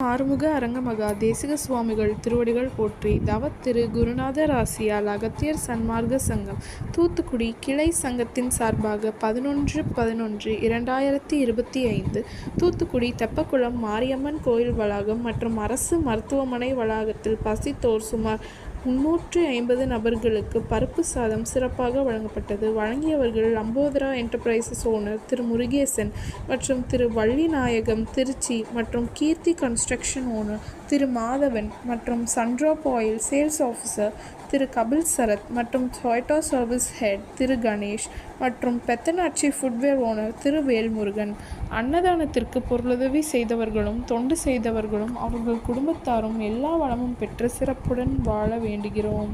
ஆறுமுக அரங்கமகா தேசிக சுவாமிகள் திருவடிகள் போற்றி. தவத்திரு குருநாதர் ஆசியால் அகத்தியர் சன்மார்க்க சங்கம் தூத்துக்குடி கிளை சங்கத்தின் சார்பாக 11/11/2025 தூத்துக்குடி தெப்பக்குளம் மாரியம்மன் கோயில் வளாகம் மற்றும் அரசு மருத்துவமனை வளாகத்தில் பசித்தோர் சுமார் 350 நபர்களுக்கு பருப்பு சாதம் சிறப்பாக வழங்கப்பட்டது. வழங்கியவர்கள் லம்போதரா என்டர்பிரைசஸ் ஓனர் திரு முருகேசன் மற்றும் திரு வள்ளிநாயகம் திருச்சி மற்றும் கீர்த்தி கன்ஸ்ட்ரக்ஷன் ஓனர் திரு மாதவன் மற்றும் சன்ட்ராப் ஆயில் சேல்ஸ் ஆஃபீஸர் திரு கபில் சரத் மற்றும் டொயோட்டா சர்வீஸ் ஹெட் திரு கணேஷ் மற்றும் பெத்தனாட்சி ஃபுட்வேர் ஓனர் திரு வேல்முருகன். அன்னதானத்திற்கு பொருளுதவி செய்தவர்களும் தொண்டு செய்தவர்களும் அவர்கள் குடும்பத்தாரும் எல்லா வளமும் பெற்று சிறப்புடன் வாழ வேண்டுகிறோம்.